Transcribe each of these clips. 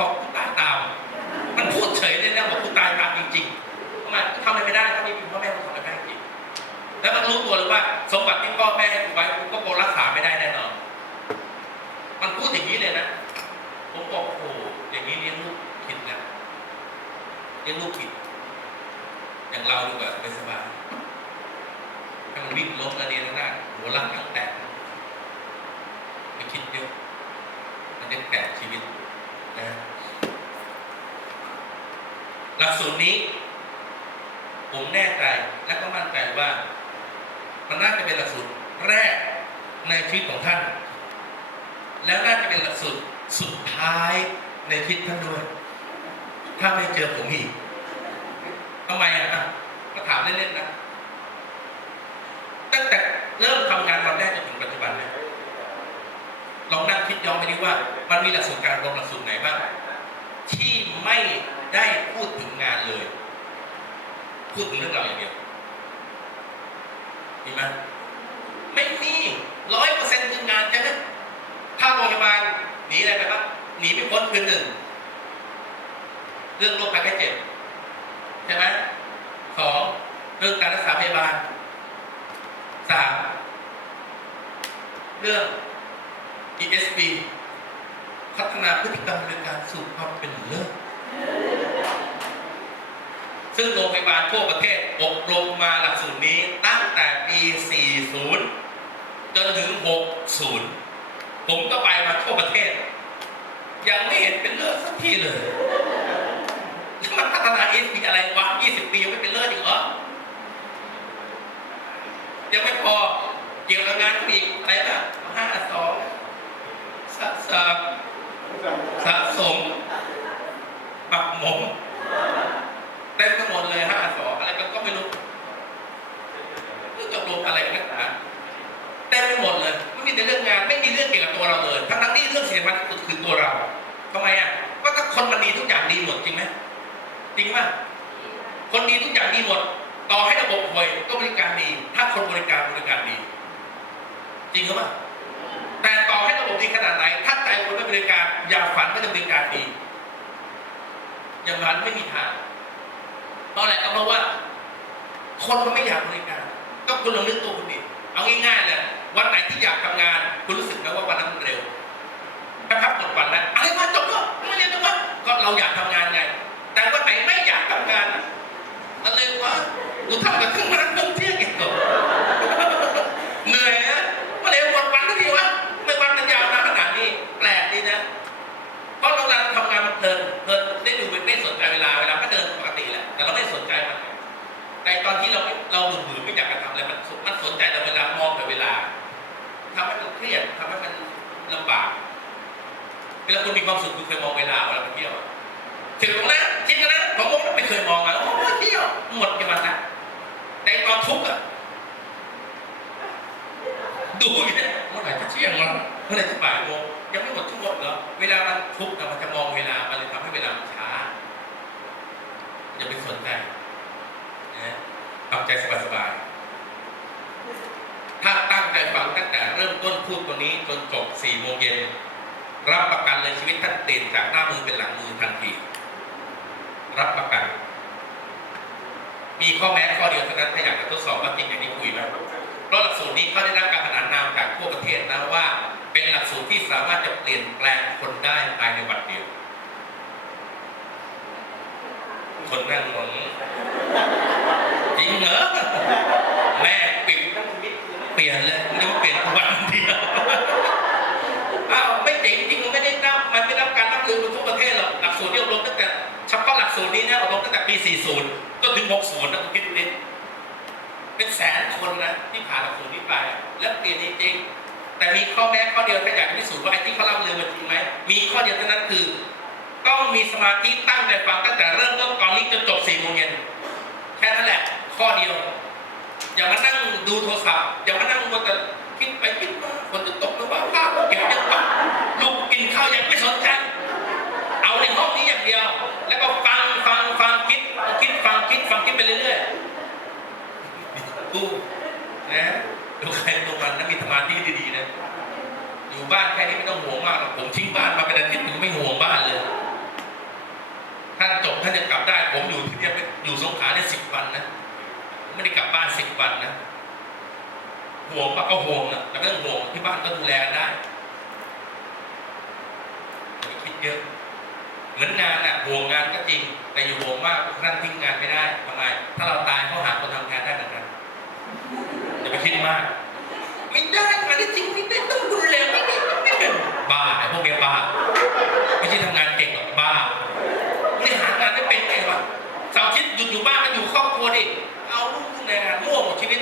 บอกกูตายตาม มันพูดเฉยเลยนะบอกกูตายตามจริงๆทำไมทำอะไรไม่ได้ถ้าไม่มีพ่อแม่กูทำอะไรไม่ได้จริงแล้วมันรู้ตัวเลยว่า สมบัติที่พ่อแม่ให้กูไว้กูก็คงรักษาไม่ได้แน่นอน มันพูดอย่างนี้เลยนะ ผมบอกโอ้อย่างนี้เลี้ยงลูกผิดนะเลี้ยงลูกผิด อย่างเราดีกว่าไม่สบายให้มันวิ่งล้มระเนียระนาดหัวลังทั้งแตกไม่คิดเยอะมันจะแตกชีวิต หลักสูตรนี้ ผมแน่ใจและก็มั่นใจว่า มันน่าจะเป็นหลักสูตรแรกในชีวิตของท่าน แล้วน่าจะเป็นหลักสูตรสุดท้ายในชีวิตท่านด้วย ถ้าไม่เจอผมอีกทำไมอะก็ถามเล่นๆนะตั้งแต่เริ่มทำงานวันแรกจนถึงปัจจุบันเนี่ยลองนั่งคิดย้อนไปดิว่า มันมีหลักสูตรการอบรมหลักสูตรไหนบ้างที่ไม่ ได้พูดถึงงานเลย พูดถึงเรื่องเราอย่างเดียวมีไหมไม่มีร้อยเปอร์เซ็นต์คืองานใช่ไหมถ้าโรงพยาบาลหนีอะไรไปบ้างหนีไม่พ้นคือหนึ่งเรื่องโรคภัยไข้เจ็บใช่ไหมสองเรื่องการรักษาพยาบาลสามเรื่อง ESP พัฒนาพฤติกรรมในการสู่ความเป็นเลิศ ซึ่งโรงพยาบาลทั่วประเทศอบรมมาหลักสูตรนี้ตั้งแต่ปี 40 จนถึง 60 ผมก็ไปมาทั่วประเทศ ยังไม่เห็นเป็นเลิศสักทีเลยแล้วมันพัฒนาเอสปีอะไรวะ20 ปียังไม่เป็นเลิศอีกเหรอ ยังไม่พอเกี่ยวกับงานอีกอะไรบ้างห้าสองสะสะสะสม หมักหมมเต็มไปหมดเลยห้าสองอะไรก็ไม่รู้เรื่องจบลงอะไรกันนักหนาเต็มไปหมดเลยไม่มีแต่เรื่องงาน ไม่มีเรื่องเกี่ยวกับตัวเราเลย ทั้งทั้งๆที่เรื่องสิ่งสำคัญที่สุดคือตัวเราทำไมอะก็ถ้าคนมันดีทุกอย่างดีหมดจริงไหมจริงป่ะคนดีทุกอย่างดีหมด ต่อให้ระบบห่วยก็บริการดี ถ้าคนบริการบริการดี จริงหรือเปล่าแต่ต่อให้ระบบดีขนาดไหน ถ้าใจคนไม่บริการ อย่าฝันว่าจะบริการดี อย่างนั้นไม่มีทางเพราะอะไรก็เพราะว่า คนมันไม่อยากบริการก็คุณลองนึกตัวคุณดิเอาง่ายๆเลยวันไหนที่อยากทำงาน คุณรู้สึกไหมว่าวันนั้นเร็วแป๊บๆหมดวันแล้วอะไรมาจบแล้วไม่เรียนแล้ววะก็เราอยากทำงานไง แต่วันไหนไม่อยากทำงานอะอะไรวะกูทำกับเครื่องมาเครื่องเที่ยงอีกเหรอ ทำใจสบายๆ ถ้าตั้งใจฟังตั้งแต่เริ่มต้นพูดตัวนี้จนจบสี่โมงเย็นรับประกันเลยชีวิตท่านเปลี่ยนจากหน้ามือเป็นหลังมือทันที รับประกัน มีข้อแม้ข้อเดียวเท่านั้นถ้าอยากจะทดสอบว่าจริงอย่างที่คุยไหมเพราะหลักสูตรนี้เขาได้รับการขนานนามจากทั่วประเทศนะว่า เป็นหลักสูตรที่สามารถจะเปลี่ยนแปลงคนได้ภายในวันเดียว คนนั่งงงจริงเหร อแม่ปิดเปลี่ยนเลยนึกว่าเปลี่ยนวันเดียวอ้าวไม่จริงจริงมันไม่ได้นับมันไม่รับการรับรู้ทั่วประเทศหรอกหลักสูตรที่อบรมตั้งแต่เฉพาะหลักสูตรนี้นะอบรมตั้งแต่ปี 40 จนถึง 60 นะคุณคิดดูดิเป็นแสนคนนะที่ผ่านหลักสูตรนี้ไป แล้วเปลี่ยนจริงแต่มีข้อแม้ข้อเดียวถ้าอยากพิสูจน์ว่าไอ้ที่เขาเล่าเรื่องมันจริงไหมมีข้อเดียวเท่านั้นคือต้องมีสมาธิตั้งใจฟังตั้งแต่เริ่มต้นตอนนี้จนจบสี่โมงเย็นแค่นั้นแหละ ข้อเดียว อย่ามานั่งดูโทรศัพท์อย่ามานั่งมัวแต่คิดไปคิดมาฝนจะตกหรือว่าข้าวเก็บยังวะลูกกินข้าวยังไม่สนใจเอาในห้องนี้อย่างเดียว แล้วก็ฟังฟังฟังคิดคิดฟังคิดฟังคิดไปเรื่อยๆกูนะดูใครตัวมันนะมีสมาธิดีๆนะอยู่บ้านแค่นี้ไม่ต้องห่วงมากผมทิ้งบ้านมาเป็นอาทิตย์ผมไม่ห่วงบ้านเลยไม่ได้กลับ ลับบ้านสิบวันนะห่วงปะก็ห่วงนะแต่ไม่ต้องห่วงที่บ้านก็ดูแลได้อย่าคิดเยอะ เหมือนงานอะห่วงงานก็จริง แต่อยู่ห่วงมากท่นทิ้งงานไม่ได้ทำไมถ้าเราตายเขาหาคนทำงานได้เหมือนกันอย่าไปคิดมากไม่ได้งานที่จริงไม่ได้ต้องดูแลไม่ได้ไม่ได้บ้าไอ้พวกเนี้ยบ้าไม่ใช่ทำงานเก่งหรอกบ้าไม่หางานไม่เป็นไงวะสาร์อาทิตย์หยุดอยู่บ้านก็อยู่ครอบครัวดิ แน่ร่วหมดชีวิต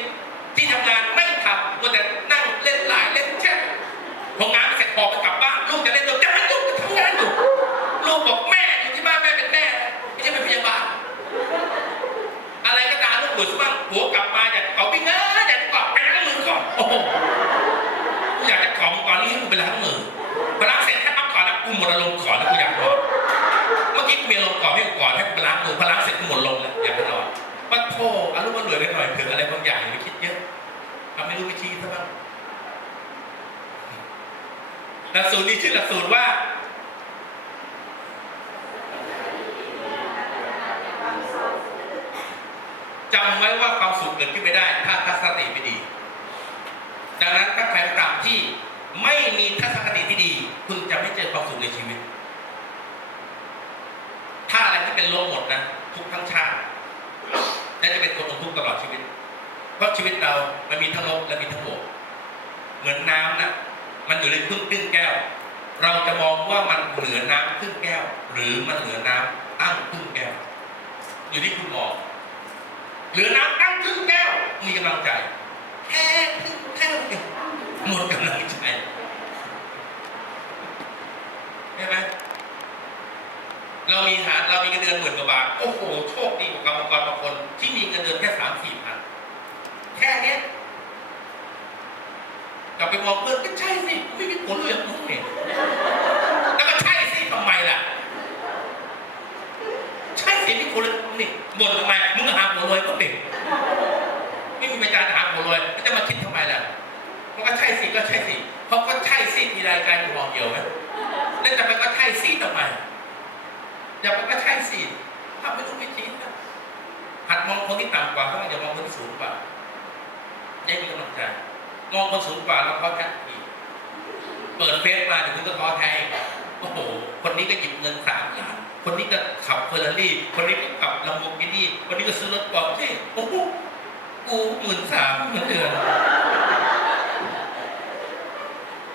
หลักสูตรนี้ชื่อหลักสูตรว่าจำไว้ว่าความสุขเกิดขึ้นไม่ได้ ถ้าทัศนคติไม่ดี ดังนั้นถ้าใครก็ตามที่ไม่มีทัศนคติที่ดี คุณจะไม่เจอความสุขในชีวิต ถ้าอะไรที่เป็นลบหมดนะทุกทั้งชาติและจะเป็นคนอมทุกข์ตลอดชีวิต เพราะชีวิตเรา มันมีทั้งลบและมีทั้งบวกเหมือนน้ำนะ มันอยู่ในครึ่งครึ่งแก้ว เราจะมองว่ามันเหลือน้ำครึ่งแก้ว หรือมันเหลือน้ำตั้งครึ่งแก้ว อยู่ที่คุณมองเหลือน้ำตั้งครึ่งแก้ว มีกำลังใจ แค่ครึ่งแก้วเองหมดกำลังใจใช่ไหมเรามีหาเรามีเงินเดือนหมื่นกว่าบาทโอ้โหโชคดีกว่ากรรมกรบางคนที่มีเงินเดือนแค่สามสี่พันแค่เนี้ย กลับไปบอกเพื่อนก็ใช่สิไม่มีผลเลยมึงเนี่ยแล้วก็ใช่สิทำไมล่ะ ใช่สิไม่ควรเลยนี่บ่นทำไมมึงหาหัวรวยก็เป็นไม่มีปัญญาหาหัวรวยก็จะมาคิดทำไมล่ะมันก็ใช่สิก็ใช่สิเขาก็ใช่สิทีไรกลายเป็นมองเดียวไหมแล้วจะไปก็ใช่สิทำไมอย่าไปก็ใช่สิทำไม่รู้ไม่จริงนะหัดมองคนที่ต่ำกว่าเขาอย่ามองคนที่สูงกว่าได้มีกำลังใจมองคนสูงกว่าแล้วเขาแท้อีกเปิดเฟซมาเดี๋ยวคุณก็ท้อแท้อีกโอ้โห คนนี้ก็หยิบเงินสามล้าน คนนี้ก็ขับเฟอร์รารี่ คนนี้ก็ขับลัมโบกินี่คนนี้ก็ซื้อรถปอร์เช่โอ้โห กูหมื่นสามเงินเดือน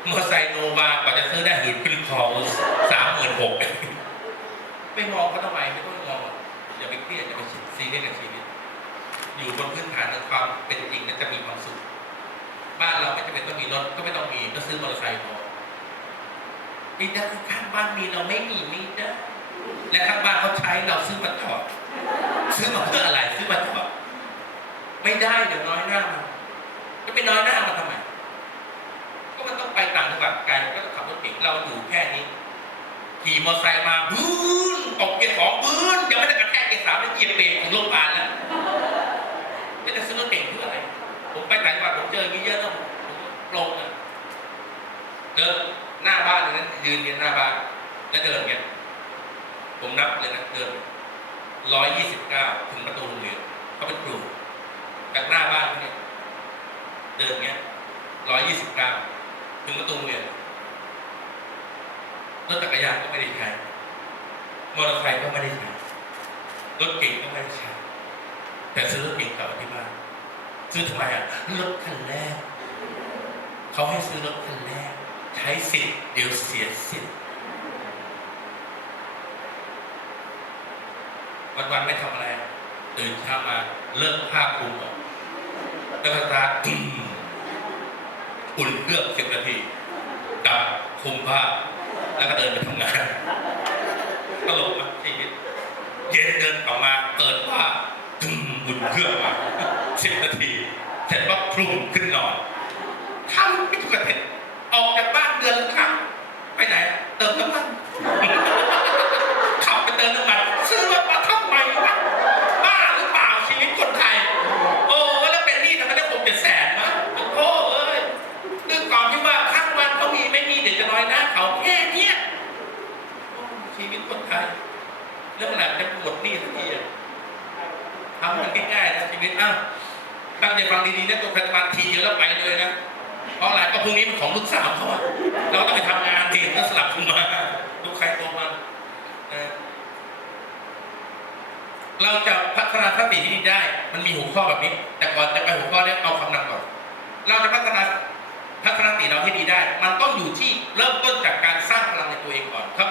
ม อเตอร์ไซค์โนวากว่าจะซื้อได้หืนขึ้นคอสามหมื่นหกไม่มองเขาทำไมไม่ต้องมองอย่าไปเครียดอย่าไปซีเรียสกับชีวิต อยู่บนพื้นฐานของความเป็นจริงและจะมีความสุข บ้านเราไม่จำเป็นต้องมีรถก็ไม่ต้องมีก็ซื้อมอเตอร์ไซค์พอไม่ได้ข้างบ้านมีเราไม่มีไม่ได้และข้างบ้านเขาใช้เราซื้อมาจอดซื้อมาเพื่ออะไรซื้อมาจอดไม่ได้เดี๋ยวน้อยหน้ามันจะไปน้อยหน้ามันทำไม ก็มันต้องไปต่างจังหวัดไกลก็ต้องขับรถเก่งเราอยู่แค่นี้ ขี่มอเตอร์ไซค์มาบื้นตกเกียร์สองบื้นยังไม่ได้กระแทกเกียร์สามแล้วเหยียบเบรกถึงโรงพยาบาลแล้วไม่ได้ซื้อรถเก่งเพื่ออะไร ผมไปต่างจังหวัดผมเจออย่างนี้เยอะแล้วผมปลงอะเดินหน้าบ้านเลยนยืนเรียนหน้าบ้านแล้วเดินเงี้ยผมนับเลยนะเดินร้อยยี่สิบเก้าถึงประตูโรงเรียนเขาเป็นครูจากหน้าบ้านเขาเนี่ยเดินเงี้ยร้อยยี่สิบเก้าถึงประตูโรงเรียน รถจักรยานก็ไม่ได้ใช้ มอเตอร์ไซค์ก็ไม่ได้ใช้ รถเก่งก็ไม่ได้ใช้ แต่ซื้อรถเก่งกลับมาที่บ้าน ซื้อทำไมอะ รถคันแรก เขาให้ซื้อรถคันแรก ใช้สิทธิ์เดี๋ยวเสียสิทธิ์วันวันๆไม่ทำอะไร ตื่นเช้ามาเลิกผ้าคลุมออกแล้วก็ตาอุ่นเครื่องสิบนาทีดับคลุมผ้า แล้วก็เดินไปทำงานตลกมากชีวิตเย็นเดินออกมาเปิดว่าตึมบุ่นเครื่องมาสิบนาที เสร็จว่าคลุมขึ้นนอนทำไม่ถูกกระเทศออกจากบ้านเดือนละครั้งไปไหน เติมน้ำมัน ขับไปเติมน้ำมันซื้อรถมาทำไมวะบ้าหรือเปล่าชีวิตคนไทย โอ้แล้วเป็นหนี้ทำไมได้หกเจ็ดแสนวะโอ้เอ้ยเรื่องก่อนที่ว่าข้างวันเขามีไม่มีเดี๋ยวจะน้อยหน้าเขาแค่เนี้ยโอ้ชีวิตคนไทย เรื่องหลังจะปวดหนี้สักทีอะทำมันง่ายๆนะชีวิตอ้าวตั้งใจฟังดีๆนะตัวพยาบาลทีเดียวแล้วไปเลยนะเพราะอะไรก็พรุ่งนี้มันของลูกสาวเขาอะเราต้องไปทำงานทีก็สลับขึ้นมาลูกใครตัวมันเราจะพัฒนาสติที่ดีได้ มันมีหัวข้อแบบนี้ แต่ก่อนจะไปหัวข้อเนี้เอาคำนำก่อน เราจะพัฒนาพัฒนาสติเราให้ดีได้ มันต้องอยู่ที่เริ่มต้นจากการสร้างพลังในตัวเองก่อนคำถามก็คือ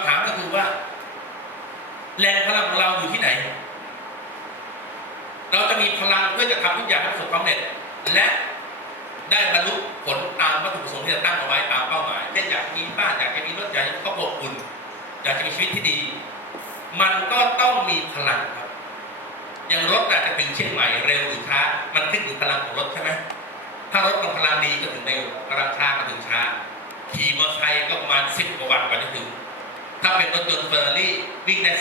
ว่า แรงพลังของเราอยู่ที่ไหน เราจะมีพลังเพื่อจะทำทุกอย่างให้ประสบความสำเร็จ และได้บรรลุผลตามวัตถุประสงค์ที่เราตั้งเอาไว้ตามเป้าหมายเช่นอยากมีบ้านอยากจะมีรถอยากจะมีครอบครัวอุ่นอยากจะมีชีวิตที่ดี มันก็ต้องมีพลังครับ อย่างรถอาจจะถึงเชียงใหม่เร็วหรือช้ามันขึ้นอยู่พลังของรถใช่ไหมถ้ารถมันพลังดีก็ถึงเร็วพลังช้าก็ถึงช้าขี่มอเตอร์ไซค์ก็ประมาณสิบกว่าวันกว่าจะถึง ถ้าเป็นรถยนต์เฟอร์รารี่วิ่งได้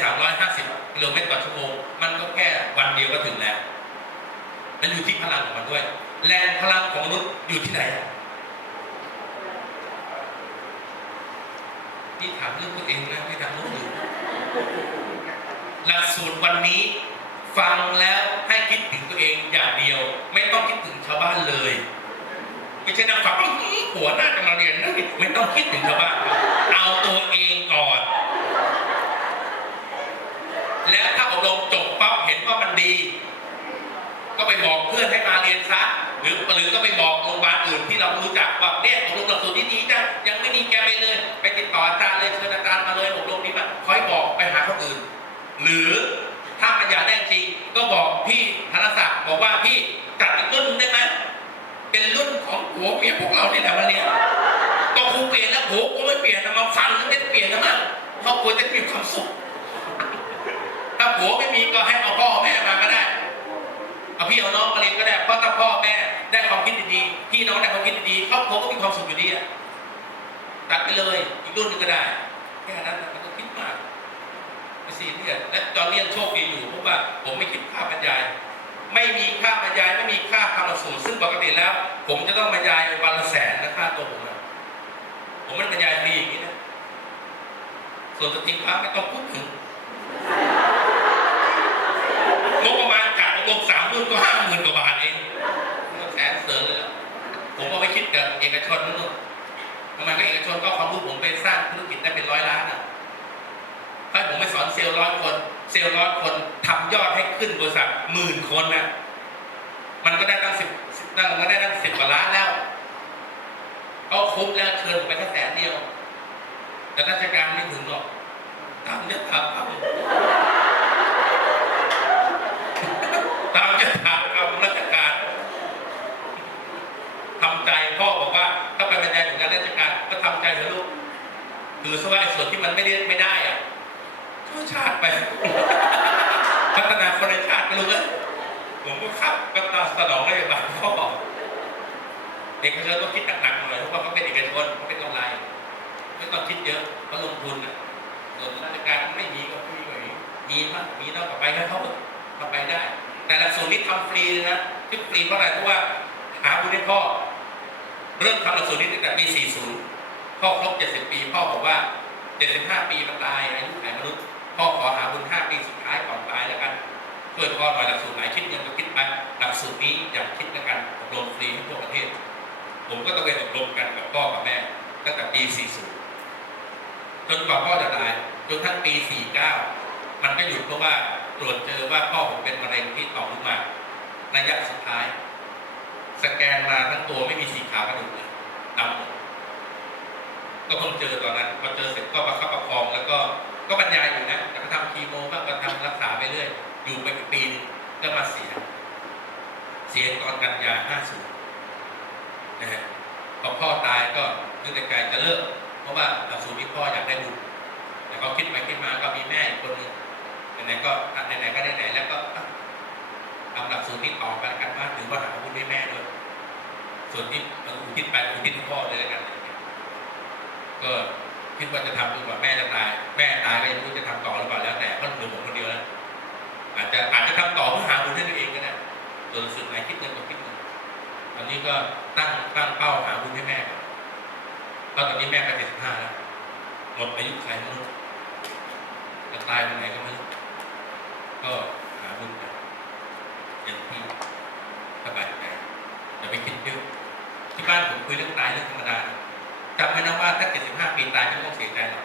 350กิโลเมตรต่อชั่วโมง มันก็แค่วันเดียวก็ถึงแล้ว มันอยู่ที่พลังของมันด้วย แรงพลังของมนุษย์อยู่ที่ไหนนี่ถามเรื่องตัวเองนะไม่ถามเรื่องอื่หลักสูตรวันนี้ฟังแล้วให้คิดถึงตัวเองอย่างเดียว ไม่ต้องคิดถึงชาวบ้านเลย ไม่ใช่นั่งฟังว่าหัวหน้าจะมาเรียนนะไม่ต้องคิดถึงชาวบ้านเอาตัวเองก่อน แล้วถ้าอบรมจบปั๊บเห็นว่ามันดี ก็ไปบอกเพื่อนให้มาเรียนซะหรือหรือก็ไปบอกโรงพยาบาลอื่นที่เรารู้จักว่าเนี่ยอบรมหลักสูตรที่ดีจังยังไม่ดีแกไปเลย ไปติดต่ออาจารย์เลยเชิญอาจารย์มาเลยอบรมนี้มาคอยบอกไปหาคนอื่น หรือถ้ามันอยากได้จริงก็บอกพี่ธนศักดิ์บอกว่าพี่ ผัวเมียพวกเราเนี่ยแหละมาเรียนก็ครูเปลี่ยนแล้วผัวกูไม่เปลี่ยนนะมาฟังแล้วได้เปลี่ยนนะมั้งครอบครัวจะมีความสุข ถ้าผัวไม่มีก็ให้เอาพ่อแม่มาก็ได้ เอาพี่เอาน้องมาเรียนก็ได้ เพราะถ้าพ่อแม่ได้ความคิดดีๆ พี่น้องได้ความคิดดีๆ ครอบครัวก็มีความสุขอยู่ดีอะตัดไปเลย อีกรุ่นหนึงก็ได้ แค่นั้นมันต้องคิดมากไม่ซีเรียสและตอนนี้ยังโชคดีอยู่เพราะว่าผมไม่คิดค่า ไม่มีค่าบรรยายไม่มีค่าคำลักสูตรซึ่งปกติแล้ว ผมจะต้องบรรยายวันละแสนนะค่าตัวผมอะผมไม่ได้บรรยายฟรีอย่างนี้นะส่วนสติงค้าไม่ต้องพูดถึงงบประมาณจากอบรมสามรุ่นก็ห้าหมื่นกว่าบาทเองแสนเสริมเลยผมเอาไปคิดกับเอกชนนั่นนู่นทำไมก็เอกชนก็ความรู้ผมไปสร้างธุรกิจได้เป็นร้อยล้านอะถ้าผมไปสอนเซลล์ร้อยคน เซลล์ร้อยคนทำยอดให้ขึ้นบริษัทหมื่นคนน่ะ มันก็ได้ตั้งสิบตั้งก็ได้ตั้งสิบกว่าล้านแล้วก็คุ้มแล้วเชิญผมไปแค่แสนเดียว แต่ราชการไม่ถึงหรอกทำเนี่ยทำทำตามยถากรรมราชการทำใจพ่อบอกว่า ถ้าไปบรรยายถึงงานราชการก็ทำใจเถอะลูกถือซะว่าส่วนที่มันไม่ได้ไม่ได้อะ ชาติไปพัฒนาคนในชาติไปลูกเอ้ยผมก็ครับก็ตาสนองนโยบายพ่อเอกชนต้องคิดหนักๆหน่อยเพราะว่าเขาเป็นเอกชนเขาเป็นกำไร ไม่ต้องคิดเยอะเขาลงทุนอะส่วนราชการไม่มีก็ไม่มีมีมีมากมีเท่ากับไปให้เขาทำไปได้ แต่หลักสูตรนี้ทำฟรีเลยนะที่ฟรีเพราะอะไรเพราะว่าหาบุญให้พ่อเริ่มทำหลักสูตรนี้ตั้งแต่ปี 40 พ่อครบ 70 ปี พ่อบอกว่า 75 ปีมันตายอายุไขมนุษย์ พ่อขอหาบุญ5ปีสุดท้ายก่อนตายแล้วกันช่วยพ่อหน่อยหลักสูตรไหนคิดเงินก็คิดไปหลักสูตรนี้อย่าคิดแล้วกันอบรมฟรีให้ทั่วประเทศ ผมก็ต้องไปอบรมกันกับพ่อกับแม่ตั้งแต่ปี 40 จนกว่าพ่อจะตายจนทั้งปี 49 มันก็หยุดเพราะว่าตรวจเจอว่าพ่อผมเป็นมะเร็งที่ต่อมลูกหมากระยะสุดท้าย สแกนมาทั้งตัวไม่มีสีขาวกระดูกเลยดำก็เพิ่งเจอตอนนั้นพอเจอเสร็จก็ประคับประค ก็มาเสีย เสียตอนกันยา50นะฮะพอพ่อตายก็นึกในใจจะเลิก เพราะว่าหลักสูตรที่พ่ออยากได้บุญแต่ก็คิดไปคิดมาก็มีแม่อีกคนหนึ่งไหนๆก็ไหนๆก็ไหนๆแล้วก็ทำหลักสูตรนี้ต่อกันกันว่าถือว่าหาบุญให้แม่ด้วยส่วนที่เอออุทิศไปอุทิศให้พ่อเลยแล้วกันก็คิดว่าจะทำจนกว่าแม่จะตาย แม่ตายก็ยังไม่รู้จะทำต่อหรือเปล่าแล้วแต่เพราะเหลือผมคนเดียวแล้วอาจจะอาจจะทำต่อเพื่อ อนนี้ก็ตั้งตั้งเป้าหาบุญให้แม่ก่อนเพราะตอนนี้แม่ไปเจ็ดสิบห้าแล้วหมดอายุไขมนุษย์จะตายวันไหนก็ไม่รู้ก็หาบุญกันอย่างที่สบายใจอย่าไปคิดเยอะที่บ้านผมคุยเรื่องตายเรื่องธรรมดาจำไว้นะว่าถ้า75ปีตายไม่ต้องเสียใจหรอก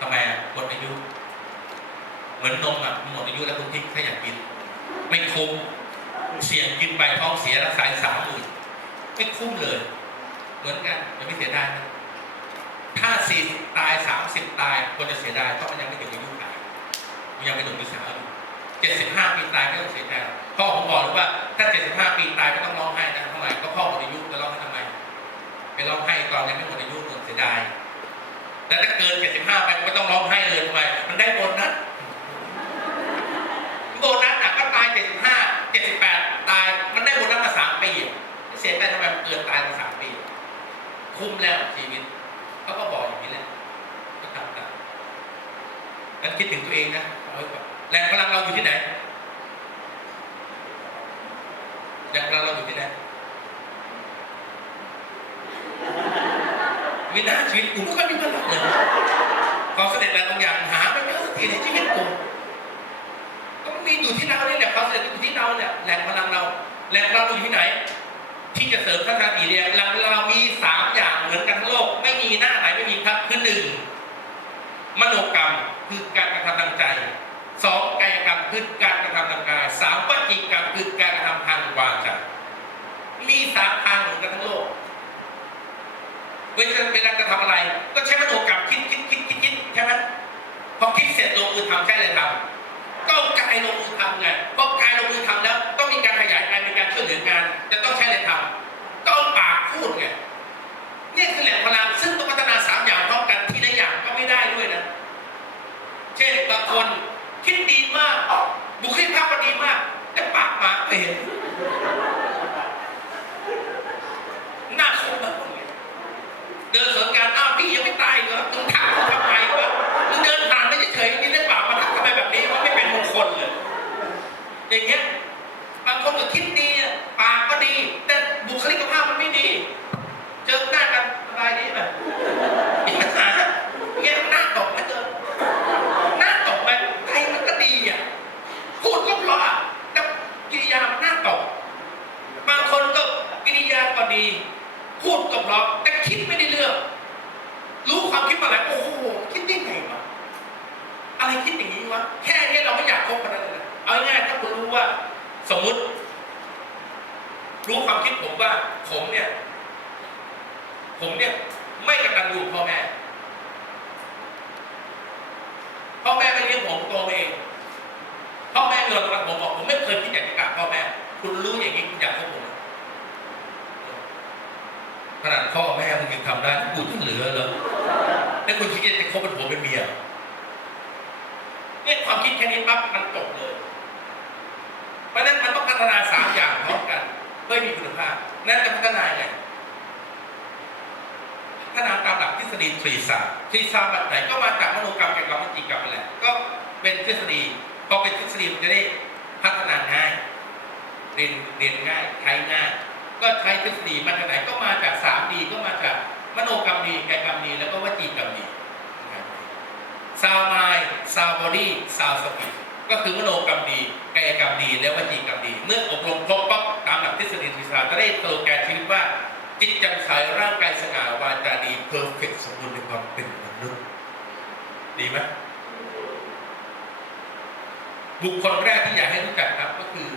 ทำไมอะหมดอายุ เหมือนนมอะหมดอายุแล้วคุณทิ้งถ้าอยากกิน ไม่คุ้ม เสี่ยงกินไปท้องเสียรักษาสามหมื่นไม่คุ้มเลย เหมือนกันจะไม่เสียดายถ้า40ตาย30ตายคนจะเสียดายเพราะมันยังไม่ถึงอายุไขยังไม่ถึงอายุสาวอยู่75ปีตายไม่ต้องเสียใจหรอกพ่อผมบอกเลยว่าถ้า75ปีตายก็ต้องร้องไห้นะทำไมก็พ่อหมดอายุจะร้องไห้ทำไมไปร้องไห้ตอนยังไม่หมดอายุหนึ่งเสียดายแล้วถ้าเกิน75ไปก็ไม่ต้องร้องไห้เลยทำไมมันได้โบนัสโบนัสอะก็ตาย 75 78 ตาย มันได้โบนัสมาสามปีอะเสียใจทำไมมันเกินตายมาสามปี คุ้มแล้วชีวิตเขาก็บอกอย่างนี้แหละก็ทำตามนั้นคิดถึงตัวเองนะเอาไว้ก่อนแรงพลังเราอยู่ที่ไหนแรงพลังเราอยู่ที่ไหนวินาชีวิตกูไม่ค่อยมีพลังเลยความสำเร็จอะไรบางอย่างหาไม่เจอสักทีในชีวิตกูก็มีอยู่ที่เราเนี่ยแหละความสำเร็จอยู่ที่เราเนี่ยแรงพลังเราแรงพลังเราอยู่ที่ไหน ที่จะเสริมทัศนคติเรียนเราเรามีสามอย่างเหมือนกันทั้งโลก ไม่มีหน้าไหนไม่มีครับ คือหนึ่งมโนกรรมคือการกระทำทางใจสองกายกรรมคือการกระทำทางกายสามวจีกรรมคือการกระทำทางวาจามีสามทางเหมือนกันทั้งโลกเวลาเวลาจะทำอะไร ก็ใช้มโนกรรมคิดคิดคิดคิดคิดใช่ไหมพอคิดเสร็จลงมือทำใช่เลยทำก็เอกายลงมือทำไงพอกายลงมือทำแล้ว ช่วยเหลืองาน จะต้องใช้เลยทำก็เอาปากพูดไงนี่คือแหล่งพลังซึ่งต้องพัฒนาสามอย่างพร้อมกันทีละอย่างก็ไม่ได้ด้วยนะ เช่นบางคนคิดดีมาก บุคลิกภาพก็ดีมาก แต่ปากหมาไม่เห็นหน้าคมมากเลยเดินสวนกันอ้าวพี่ยังไม่ตายเหรอมึงทักกูทำไมวะมึงเดินผ่านไม่เฉยนี่ได้ปล่ามาทักทำไมแบบนี้วะไม่เป็นมงคลเลยอย่างเงี้ยบางคนก็คิดดีอะปากก็ดี แต่บุคลิกภาพมันไม่ดี เจอหน้ากันสบายดีแบบมีปัญหาเงี้ยหน้าตกไหมเจอหน้าตกไหมใจมันก็ดีอะ พูดก็เพราะอะแต่กิริยามันหน้าตก บางคนก็กิริยาก็ดี พูดก็เพราะแต่คิดไม่ได้เรื่อง รู้ความคิดมาแล้วโอ้โห คิดได้ไงวะ อะไรคิดอย่างนี้วะ แค่นี้เราไม่อยากคบกันแล้วเลยนะเอาง่ายๆถ้าคุณรู้ว่า สมมุติ รู้ความคิดผมว่า ผมเนี่ย ผมเนี่ย ไม่กตัญญูพ่อแม่ พ่อแม่ไม่เลี้ยงผมตัวเอง พ่อแม่เงินผมบอกผมไม่เคยคิดอยากจะกราบพ่อแม่ คุณรู้อย่างนี้คุณอยากคบผมไหมขนาดพ่อแม่มึงยังทำได้กูจะเหลือเหรอแล้วคุณคิดจะคบเป็นผัวเป็นเมียเหรอเนี่ยความคิดแค่นี้ปั๊บมันจบเลย เพราะฉะนั้นมันต้องพัฒนาสามอย่างพร้อมกันเพื่อให้มีคุณภาพ นั่นจะพัฒนาไงพัฒนาตาม หลักทฤษฎีทรีซาทรีซาแบบไหนก็มาจากมโนกรรมกับกรรมวิจิกรรมแหละ ก็เป็นทฤษฎีพอเป็นทฤษฎีมันจะได้พัฒนาง่ายเรียนเรียนง่ายใช้ง่ายก็ใช้ทฤษฎีมาจากไหนก็มาจากสามดีก็มาจากมโนกรรมดีกายกรรมดีแล้วก็วจีกรรมดีซาวมายซาวบอดี้ซาวสปิก็คือมโนกรรมดีกายกรรมดีและวจีกรรมดี เมื่ออบรมครบปั๊บตามหลักทฤษฎีทฤษฎีจะได้โตแกนชีวิตว่า จิตจำใสร่างกายสง่าวาจาดีเพอร์เฟกสมบูรณ์ในความเป็นมนุษย์ดีไหมบุคคลแรกที่อยากให้รู้จักครับก็คือ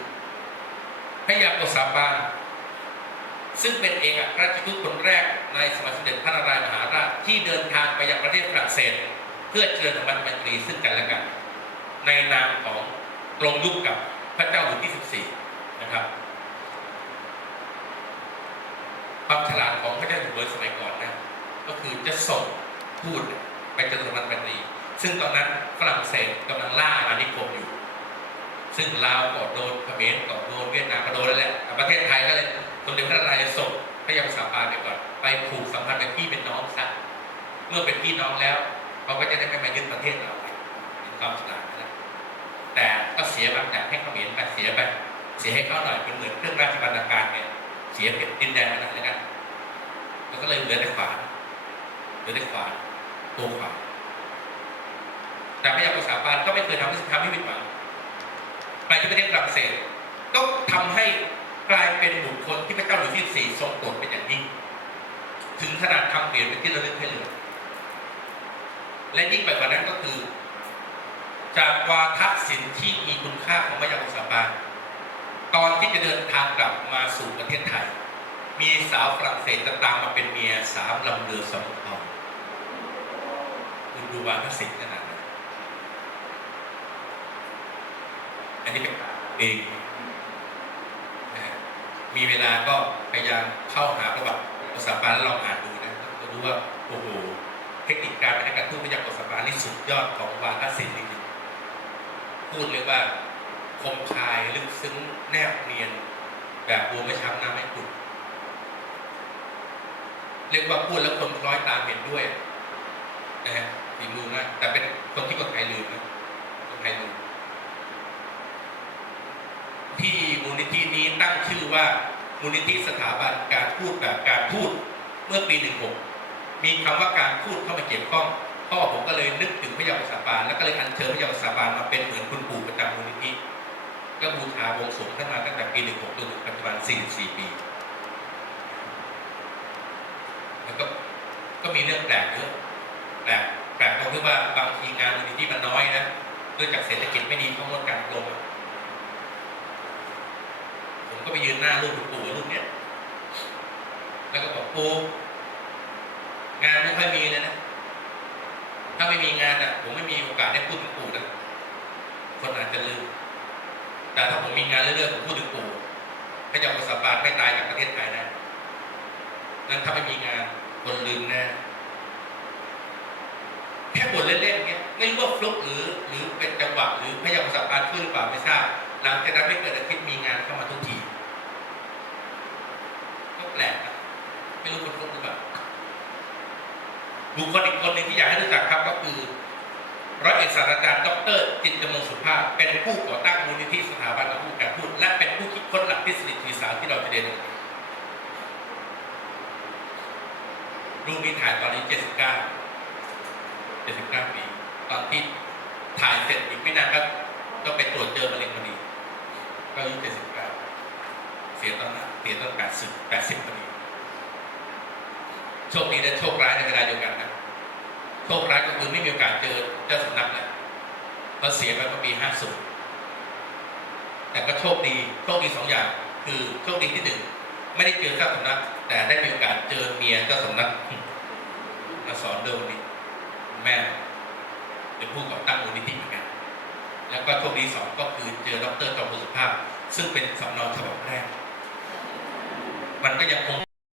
พระยาโกษาปานซึ่งเป็นเอกอัครราชทูตคนแรกในสมัยสมเด็จพระนารายณ์มหาราชที่เดินทางไปยังประเทศฝรั่งเศส เพื่อเจริญสัมพันธไมตรีซึ่งกันและกัน ในนามของตรงยุคกับพระเจ้าหลุยส์ที่ 14 นะครับ ความฉลาดของพระเจ้าอยู่หัวสมัยก่อนนะ ก็คือจะส่งพูดไปเจริญสัมพันธไมตรีซึ่งตอนนั้นฝรั่งเศสกำลังล่าอาณานิคมอยู่ ซึ่งลาวก็โดนเขมรก็โดนเวียดนามก็โดนแล้วแหละประเทศไทยก็เลยสมเด็จพระนารายส่งพระยาสาปานไปก่อนไปผูกสัมพันธ์เป็นพี่เป็นน้องซะเมื่อเป็นพี่น้องแล้วเขาก็จะได้ไม่มายึดประเทศเราเป็นความฉลาดนะแต่ก็เสียบางอย่างให้เขมรไปเสียไปเสียให้เขาหน่อยเป็นเหมือนเครื่องราชบรรณาการเนี่ย เสียเป็นดินแดนไปหน่อยแล้วกันมันก็เลยเหลือแต่ขวานเหลือแต่ขวานตัวขวานแต่พระยาสาปานก็ไม่เคยทำให้ทำให้ผิดหวังไปที่ประเทศฝรั่งเศสก็ทำให้กลายเป็นบุคคลที่พระเจ้าหลุยส์ที่สี่ทรงโปรดเป็นอย่างยิ่ง ถึงขนาดทำเปลี่ยนเป็นที่ระลึกให้เลยและยิ่งไปกว่านั้นก็คือ จากวาทศิลป์ที่มีคุณค่าของพระยาบุษบาล ตอนที่จะเดินทางกลับมาสู่ประเทศไทย มีสาวฝรั่งเศสจะตามมาเป็นเมียสามลำเรือสำเภาคุณดูวาทศิลป์ขนาดนั้นอันนี้เป็นเองนะฮะมีเวลาก็พยายามเข้าหาประวัติภาษาบาลลองอ่านดูนะจะรู้ว่าโอ้โหเทคนิคการเป็นการทูตพระยาบุษบาลนี่สุดยอดของวาทศิลป์จริงๆพูดเลยว่า มคายลึกซึ้งแนบเนียน แบบบัวไม่ช้ำน้ำไม่ขุ่นเรียกว่าพูดแล้วคนคล้อยตามเห็นด้วยนะฮะฝีมือมากแต่เป็นคนที่คนไทยลืมนะคนไทยลืมที่มูลนิธินี้ตั้งชื่อว่ามูลนิธิสถาบันการพูดแบบการพูดเมื่อปี16มีคำว่าการพูดเข้ามาเกี่ยวข้องพ่อผมก็เลยนึกถึงพระยาสาบาลแล้วก็เลยอัญเชิญพระยาสาบาลมาเป็นเหมือนคุณปู่ประจำมูลนิธิ ก็บูชาบวงสรวงท่านมาตั้งแต่ปี 16จนถึงปัจจุบัน 44 ปี แล้วก็ก็มีเรื่องแปลกเยอะแปลกแปลกตรงที่ว่าบางทีงานมูลนิธิมันน้อยนะด้วยจากเศรษฐกิจไม่ดีเขางดการลงผมก็ไปยืนหน้ารูปปู่รูปเนี้ยแล้วก็บอกปู่งานไม่ค่อยมีเลยนะ ถ้าไม่มีงานอะ ผมไม่มีโอกาสได้พูดถึงปู่นะคนอาจจะลืม แต่ถ้าผมมีงานเรื่อยๆผมพูดถึงปู่พระเจ้าประสบาลไม่ตายจากประเทศไทยนะนั้นถ้าไม่มีงานคนลืมแน่แค่บ่นเล่นๆเงี้ยไม่รู้ว่าฟลุกหรือ หรือเป็นจังหวะหรือพระยาประสบาลช่วยหรือเปล่าไม่ทราบหลังจากนั้นไม่เกิดอาทิตย์มีงานเข้ามาทุกทีก็แปลกนะไม่รู้คนฟลุกหรือเปล่าบุคคลอีกคนหนึ่งที่อยากให้รู้จักครับก็คือ ร้อยเอกศาสตราจารย์ดรจิตรมงสุภาพ เป็นผู้ก่อตั้งมูลนิธิสถาบันการพูดการพูด และเป็นผู้คิดค้นหลักทฤษฎีสื่อสารที่เราจะเรียนรูปนี้ถ่ายตอนนี้ 79 79 ปี ตอนที่ถ่ายเสร็จอีกไม่นานก็ก็ไปตรวจเจอมะเร็งพอดีก็อายุ79 เสียตอนนั้นเสียตอน80 80พอดีโชคดีและโชคร้ายในเวลาเดียวกันนะ โชคร้ายก็คือไม่มีโอกาสเจอเจ้าสำนักเลยเพราเสียไปเมื่อปี50แต่ก็โชคดีโชคดีสองอย่าง คือโชคดีที่หนึ่งไม่ได้เจอเจ้าสำนักแต่ได้มีโอกาสเจอเมียเจ้าสำนักมาสอนเดิมนี้คุณแม่เป็นผู้ก่อตั้งมูลนิธิเหมือนกันแล้วก็โชคดีสองก็คือเจอดรจอมพลสุภาพ ซึ่งเป็นสำเนาฉบับแรก มันก็ยังคง